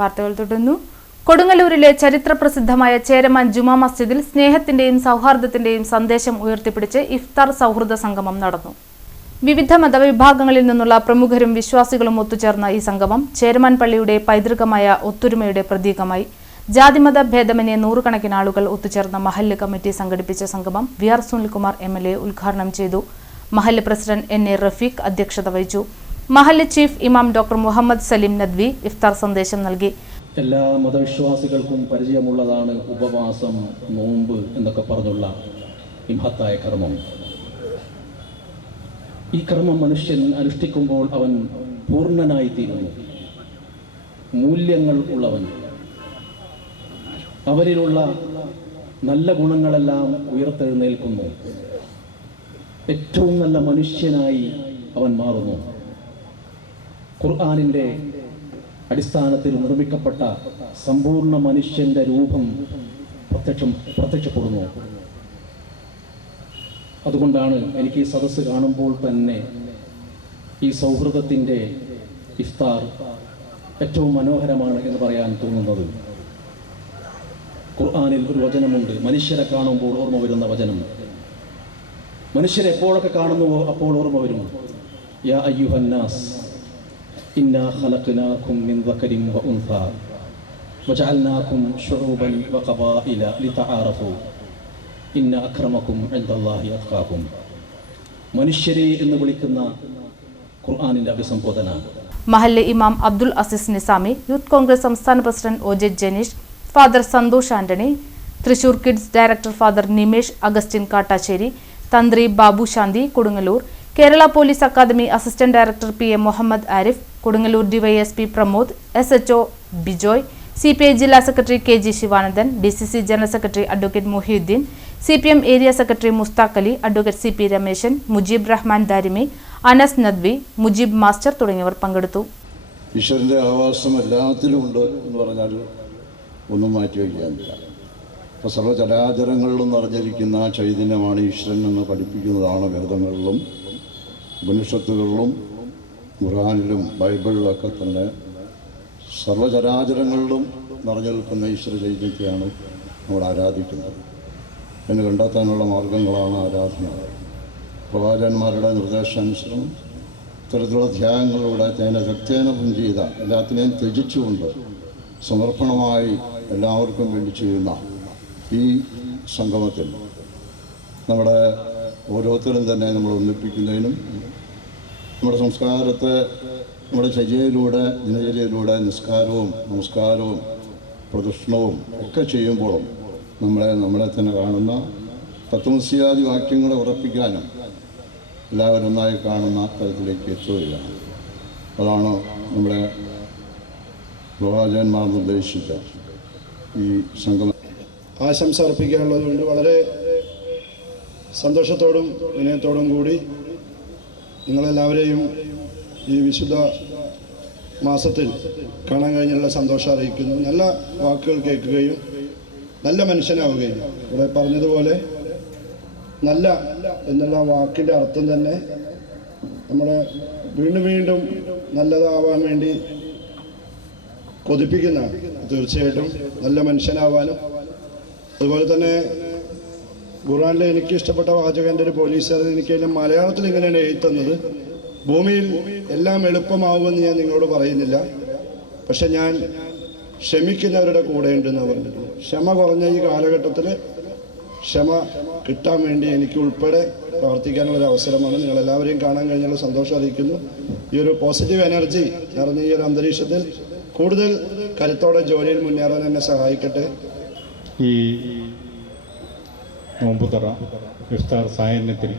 വാർത്തകൾ തുടരുന്നു. കൊടുങ്ങല്ലൂരിലെ ചരിത്രപ്രസിദ്ധമായ ചേരമാൻ ജുമാ മസ്ജിദിൽ സ്നേഹത്തിന്റെയും സൗഹാർദ്ദത്തിന്റെയും സന്ദേശം ഉയർത്തിപ്പിടിച്ച് ഇഫ്താർ സൗഹൃദ സംഗമം നടന്നു. വിവിധ മതവിഭാഗങ്ങളിൽ നിന്നുള്ള പ്രമുഖരും വിശ്വാസികളും ഒത്തുചേർന്ന ഈ സംഗമം ചേരമാൻ പള്ളിയുടെ പൈതൃകമായ ഒത്തൊരുമയുടെ പ്രതീകമായി. ജാതിമത ഭേദമന്യേ നൂറുകണക്കിന് ആളുകൾ ഒത്തുചേർന്ന മഹല്ല് കമ്മിറ്റി സംഘടിപ്പിച്ച സംഗമം വി.ആർ. സുനിൽകുമാർ MLA ഉദ്ഘാടനം ചെയ്തു. മഹല്ല് പ്രസിഡന്റ് N.A. റഫീഖ് അധ്യക്ഷത വഹിച്ചു. മഹല്ല് ചീഫ് ഇമാം ഡോക്ടർ മുഹമ്മദ് സലീം നദ്വി ഇഫ്താർ സന്ദേശം നൽകി. എല്ലാ മതവിശ്വാസികൾക്കും പരിചയമുള്ളതാണ് ഉപവാസം, നോമ്പ് എന്നൊക്കെ പറഞ്ഞുള്ള മഹത്തായ കർമ്മം. ഈ കർമ്മം മനുഷ്യൻ അനുഷ്ഠിക്കുമ്പോൾ അവൻ പൂർണ്ണനായിത്തീരുന്നു, മൂല്യങ്ങൾ ഉള്ളവൻ. അവരിലുള്ള നല്ല ഗുണങ്ങളെല്ലാം ഉയർത്തെഴുന്നേൽക്കുന്നു, ഏറ്റവും നല്ല മനുഷ്യനായി അവൻ മാറുന്നു. ഖുർആനിൻ്റെ അടിസ്ഥാനത്തിൽ നിർമ്മിക്കപ്പെട്ട സമ്പൂർണ്ണ മനുഷ്യന്റെ രൂപം പ്രത്യക്ഷപ്പെടുന്നു. അതുകൊണ്ടാണ് എനിക്ക് ഈ സദസ്സ് കാണുമ്പോൾ തന്നെ ഈ സൗഹൃദത്തിൻ്റെ ഇഫ്താർ ഏറ്റവും മനോഹരമാണ് എന്ന് പറയാൻ തോന്നുന്നത്. ഖുർആനിൽ ഒരു വചനമുണ്ട്, മനുഷ്യരെ കാണുമ്പോൾ ഓർമ്മ വരുന്ന വചനം. മനുഷ്യരെ എപ്പോഴൊക്കെ കാണുന്നുവോ അപ്പോൾ ഓർമ്മ വരും. യാ അയ്യുഹന്നാസ് ഇന്നാ ഖലഖനാകും മിൻ ദക്കരിൻ വ ഉൻസാ വജഅൽനാകും ശുഊബൻ വ ഖബായില ലിതആറഫു ഇന്ന അക്രമകും ഇൻദല്ലാഹി അത്ഖാകും. മനുഷ്യരെ എന്ന് വിളിക്കുന്ന ഖുർആനിന്റെ അഭിസംബോധന. മഹല്ല് ഇമാം അബ്ദുൽ അസീസ് നിസാമി, യൂത്ത് കോൺഗ്രസ് സംസ്ഥാന president OJ Janeesh, father Santhosh Antony, Thrissur kids director father Nimesh Augustine Kattassery, തന്ത്രി Babu Santhi Kodungallur, Kerala police academy assistant director PM Muhammad Arif, Kodungallur DYSP Pramod, SHO Bijoy, CPI ജില്ലാ secretary KG Sivanandan, DCC general secretary advocate Muhiyudheen, CPM area secretary Mustaq Ali, advocate CP Rameshan, Mujeeb Rahman Darimi, Anas Nadvi, Mujeeb master തുടങ്ങിയവർ പങ്കെടുത്തു. ഈശ്വരൻ്റെ ആവാസം എല്ലാത്തിലും ഉണ്ട് എന്ന് പറഞ്ഞാൽ ഒന്നും മാറ്റിവെക്കാനില്ല. അപ്പോൾ സർവ്വചരാചരങ്ങളിലും നിറഞ്ഞിരിക്കുന്ന ചൈതന്യമാണ് ഈശ്വരൻ എന്ന് പഠിപ്പിക്കുന്നതാണ് വേദങ്ങളിലും ഉപനിഷത്തുകളിലും ഖുർആനിലും ബൈബിളിലൊക്കെ തന്നെ. സർവ്വചരാചരങ്ങളിലും നിറഞ്ഞു നിൽക്കുന്ന ഈശ്വര ചൈതന്യത്തെയാണ് നമ്മൾ ആരാധിക്കുന്നത്. അതിന് കണ്ടെത്താനുള്ള മാർഗങ്ങളാണ് ആരാധന. പ്രവാചകന്മാരുടെ നിർദ്ദേശാനുസരണം ഇത്തരത്തിലുള്ള ധ്യാനങ്ങളിലൂടെ തേനഭം ചെയ്ത എല്ലാത്തിനെയും ത്യജിച്ചുകൊണ്ട് സമർപ്പണമായി എല്ലാവർക്കും വേണ്ടി ചെയ്യുന്ന ഈ സംഗമത്തിൽ നമ്മുടെ ഓരോരുത്തരും തന്നെ നമ്മൾ ഒന്നിപ്പിക്കുന്നതിനും നമ്മുടെ സംസ്കാരത്തെ നമ്മുടെ ദിനചര്യയിലൂടെ നിസ്കാരവും നമസ്കാരവും പ്രദക്ഷിണവും ഒക്കെ ചെയ്യുമ്പോഴും നമ്മളെ തന്നെ കാണുന്ന തത്വമസ്യാദി വാക്യങ്ങളെ ഉറപ്പിക്കാനും എല്ലാവരും ഒന്നായി കാണുന്ന തരത്തിലേക്ക് എത്തുകയാണ്. അതാണ് നമ്മുടെ പ്രവാചകന്മാർ നിർദ്ദേശിച്ച ഈ സംഗമം. ആശംസ അർപ്പിക്കാനുള്ളതുകൊണ്ട് വളരെ സന്തോഷത്തോടും വിനയത്തോടും കൂടി നിങ്ങളെല്ലാവരെയും ഈ വിശുദ്ധ മാസത്തിൽ കാണാൻ കഴിഞ്ഞുള്ള സന്തോഷം അറിയിക്കുന്നു. നല്ല വാക്കുകൾ കേൾക്കുകയും നല്ല മനുഷ്യനാവുകയും, ഇവിടെ പറഞ്ഞതുപോലെ നല്ല എന്നുള്ള വാക്കിൻ്റെ അർത്ഥം തന്നെ നമ്മളെ വീണ്ടും നല്ലതാവാൻ വേണ്ടി കൊതിപ്പിക്കുന്നതാണ്. തീർച്ചയായിട്ടും നല്ല മനുഷ്യനാവാനും അതുപോലെ തന്നെ ഖുർആനിൽ എനിക്ക് ഇഷ്ടപ്പെട്ട വാചകം, എൻ്റെ ഒരു പോലീസുകാരൻ എനിക്ക് അതിൻ്റെ മലയാളത്തിൽ ഇങ്ങനെയാണ് എഴുതുന്നത്: ഭൂമിയിൽ എല്ലാം എളുപ്പമാവുമെന്ന് ഞാൻ നിങ്ങളോട് പറയുന്നില്ല, പക്ഷെ ഞാൻ ക്ഷമിക്കുന്നവരുടെ കൂടെ ഉണ്ടെന്ന് പറഞ്ഞിട്ടുണ്ട്. ക്ഷമ കുറഞ്ഞ ഈ കാലഘട്ടത്തിൽ ക്ഷമ കിട്ടാൻ വേണ്ടി എനിക്ക് ഉൾപ്പെടെ പ്രവർത്തിക്കാനുള്ളൊരു അവസരമാണ്. നിങ്ങളെല്ലാവരെയും കാണാൻ കഴിഞ്ഞുള്ള സന്തോഷം അറിയിക്കുന്നു. ഈ ഒരു പോസിറ്റീവ് എനർജി നിറഞ്ഞ ഈ ഒരു അന്തരീക്ഷത്തിൽ കൂടുതൽ കരുത്തോടെ ജോലിയിൽ മുന്നേറാൻ എന്നെ സഹായിക്കട്ടെ. ഈ നോമ്പുതറ ഇഫ്താർ സായാഹ്നത്തിൽ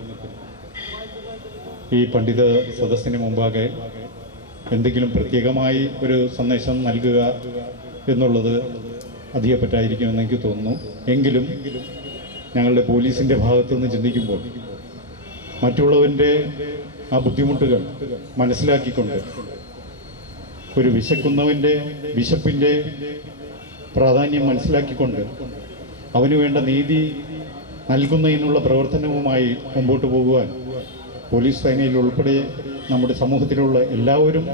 ഈ പണ്ഡിത സദസ്സിന് മുമ്പാകെ എന്തെങ്കിലും പ്രത്യേകമായി ഒരു സന്ദേശം നൽകുക എന്നുള്ളത് അധികപ്പറ്റായിരിക്കുമെന്ന് എനിക്ക് തോന്നുന്നു. എങ്കിലും ഞങ്ങളുടെ പോലീസിൻ്റെ ഭാഗത്തു നിന്ന് ചിന്തിക്കുമ്പോൾ മറ്റുള്ളവൻ്റെ ആ ബുദ്ധിമുട്ടുകൾ മനസ്സിലാക്കിക്കൊണ്ട് ഒരു വിശക്കുന്നവൻ്റെ വിശപ്പിൻ്റെ പ്രാധാന്യം മനസ്സിലാക്കിക്കൊണ്ട് അവന് വേണ്ട നീതി നൽകുന്നതിനുള്ള പ്രവർത്തനവുമായി മുമ്പോട്ട് പോകുവാൻ പോലീസ് സേനയിൽ ഉൾപ്പെടെ നമ്മുടെ സമൂഹത്തിലുള്ള എല്ലാവരും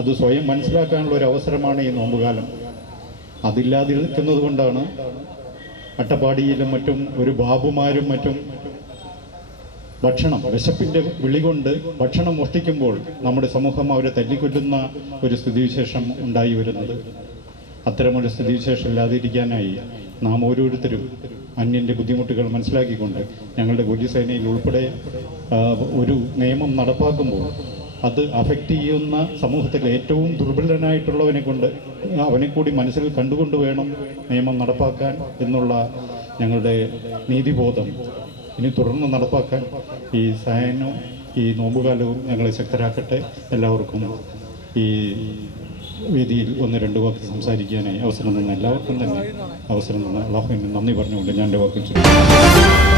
അത് സ്വയം മനസ്സിലാക്കാനുള്ള ഒരു അവസരമാണ് ഈ നോമ്പുകാലം. അതില്ലാതിരിക്കുന്നത് കൊണ്ടാണ് അട്ടപ്പാടിയിലും മറ്റും ഒരു ബാബുമാരും മറ്റും ഭക്ഷണം വിശപ്പിൻ്റെ വിളി കൊണ്ട് ഭക്ഷണം മോഷ്ടിക്കുമ്പോൾ നമ്മുടെ സമൂഹം അവരെ തല്ലിക്കൊല്ലുന്ന ഒരു സ്ഥിതിവിശേഷം ഉണ്ടായി വരുന്നത്. അത്തരമൊരു സ്ഥിതിവിശേഷം ഇല്ലാതിരിക്കാനായി നാം ഓരോരുത്തരും അന്യൻ്റെ ബുദ്ധിമുട്ടുകൾ മനസ്സിലാക്കിക്കൊണ്ട് ഞങ്ങളുടെ പോലീസ് സേനയിൽ ഉൾപ്പെടെ ഒരു നിയമം നടപ്പാക്കുമ്പോൾ അത് അഫക്റ്റ് ചെയ്യുന്ന സമൂഹത്തിലെ ഏറ്റവും ദുർബലനായിട്ടുള്ളവനെ കൊണ്ട് അവനെ കൂടി മനസ്സിൽ കണ്ടുകൊണ്ട് വേണം നിയമം നടപ്പാക്കാൻ എന്നുള്ള ഞങ്ങളുടെ നീതിബോധം ഇനി തുടർന്ന് നടപ്പാക്കാൻ ഈ സായനും ഈ നോമ്പുകാലവും ഞങ്ങളെ ശക്തരാക്കട്ടെ. എല്ലാവർക്കും ഈ വേദിയിൽ 1-2 വാക്ക് സംസാരിക്കാനായി അവസരം തന്ന എല്ലാവർക്കും തന്നെ അവസരം തന്ന അള്ളാഹുവിന് നന്ദി പറഞ്ഞുകൊണ്ട് ഞാൻ എൻ്റെ വാക്കുകൾ ചുരുക്കുന്നു.